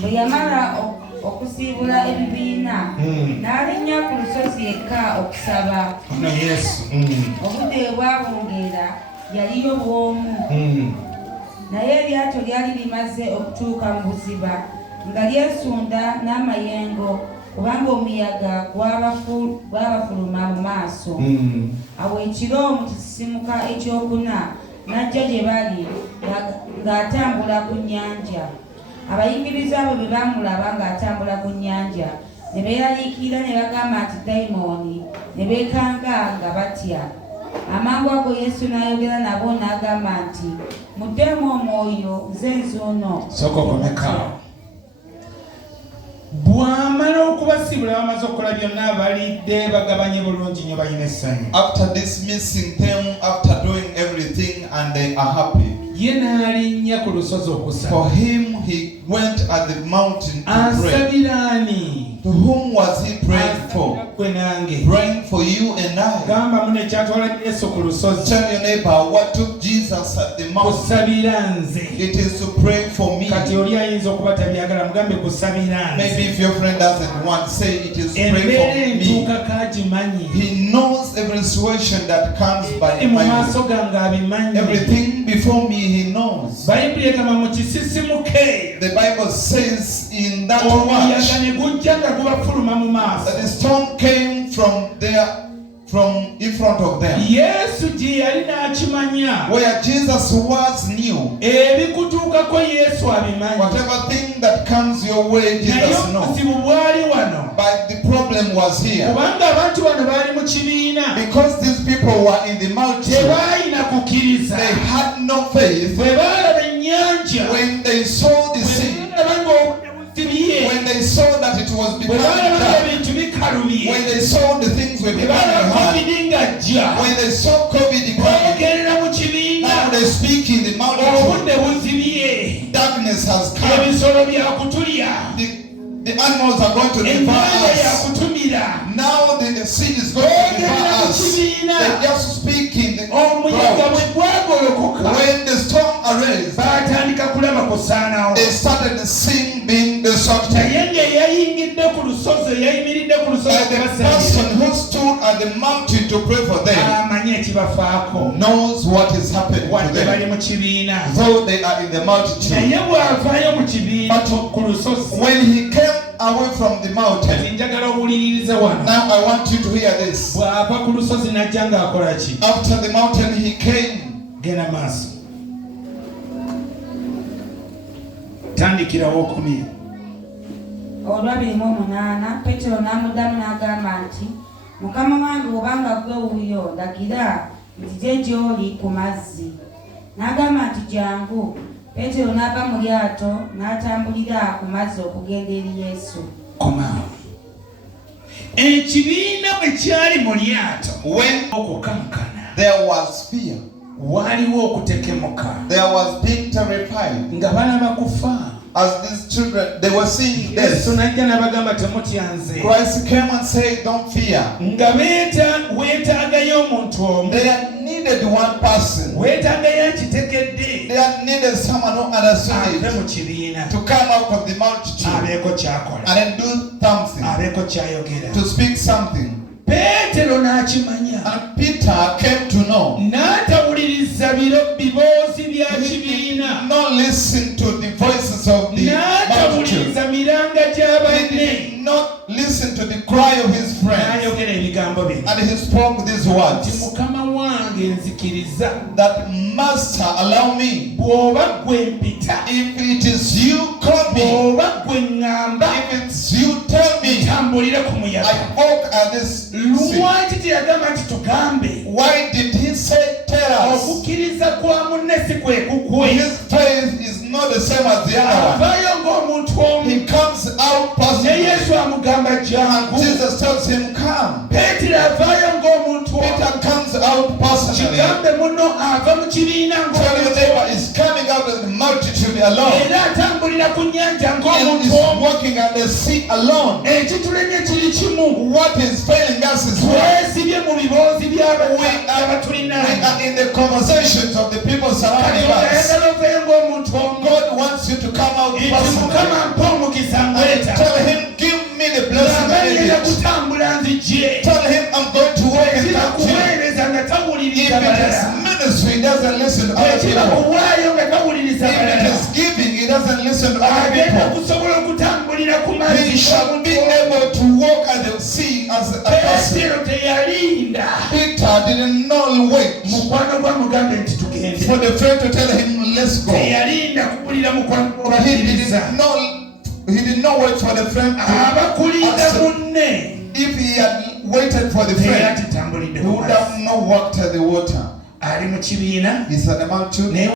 bwe yamala okusiibula ebibiina n'alinnya ku lusozi yekka okusaba. Obudde bwe bwabungeera yaliyo bw'omu, naye eryato lyali limaze okutuuka mu buziba nga lyesunda n'amayengo kubanga omuyaga gwabafuluma mu maaso. Awo ekiro mu kisisimuka ekyokuna n'ajja gye bali ng'atambula ku nnyanja. Abayigiriza abo bwe baamulaba ng'atambula ku nnyanja ne beeraliikirira ne bagamba nti dayimooni, ne beekanga nga batya. Amangu ago Yesu n'ayogera nabo n'agamba nti, muddemu omwoyo, nze nzuuno. Bw'amala okubasiibula bamaze okukola byonna abalidde bagabanye bulungi nnyo balina essanyu. After dismissing them, after doing everything, and they are happy. Ye n'alinnya ku lusozi okusaba. For him, he went at the mountain to pray. Asabiraani. To whom was he praying for? Praying for you and I. Tell your neighbor what took Jesus at the mountain. It is to pray for me. Maybe if your friend doesn't want, say it is to pray for me. He knows every situation that comes by my way. Everything before me he knows. The Bible says in that watch that the storm came from in front of them. Where Jesus was new. Whatever thing that comes your way, Jesus knows. But the problem was here. Because these people were in the multitude, they had no faith. When they saw the sea, when they saw that it was becoming dark, when they saw the things were becoming hard, when they saw COVID coming, now they speak in the multitude. Darkness has come. The animals are going to devour us. Now the sea is going to devour us. They just speak in the crowd. When the storm arose, they started singing the song. And the person who stood at the mountain to pray for them knows what is happening to them. Though they are in the multitude. But when he came away from the mountain, now I want you to hear this. After the mountain he came. Olw'abiri-mu-8 Petero n'amuddamu n'agamba nti, Mukama wange obanga ggwe wuuyo ndagira nti gye gy'oli ku mazzi. N'agamba nti jangu. Petero n'ava mu lyato n'atambulira ku mazzi okugenda eri Yesu. Ekibiina bwe kyali mu lyato okukankana, there was fear. Waliwo okutekemuka. There was being terrified. Nga balaba kufa. As these children, they were seeing this. Christ came and said, don't fear. They needed one person. They needed someone who understood it to come out of the multitude and then do something, to speak something. And Peter came to know. He did not listen to the voices of the multitude. He did not listen to the cry of his friends. And he spoke these words. That Master, allow me. If it is you, call me. If it's you, tell me. I walk at this sea. Why did he say tell us? His faith is not the same as the other. He comes out personally. And Jesus tells him, come. Peter comes out personally. Tell your neighbor, he's coming out out of the multitude alone. Era atambulira ku nnyanja And ng'omuntu is omu. walking at the sea alone. Ekitulemye kiri kimu. What is failing us is what? Twesibye mu biboozi We by'abatulina. are in the conversations of the people surrounding Katonda us. ayagala oveeyo ng'omuntu omu. God wants you to come out Nti personally Mukama mpa omukisa and ngweta. tell him, give me the blessing I Ng'amanyira need. kutambula nzigye. Tell him I'm going to walk in Bwekiba that team. kuweereza nga If tawuliriza it balala. is ministry, he doesn't listen to other Bwekiba people. kuwaayo nga tawuliriza If it balala. is giving, he doesn't listen to other Agenda people. kusobola okutambulira ku mazzi. He shall be able to walk at the sea as a person. Peetero teyalinda. Peter did not wait Mukwano gwa mugambe nti tugende. for the friend to tell him, let's go. Teyalinda kuwulira mukwano gwa He bakkiriza. did not wait for the friend to Abakulinda ask him. munne. If he had waited for the friend, Teyatitambulidde he ku would mazzi. have not walked at the water. Ali mu kibiina. He's at the multitude.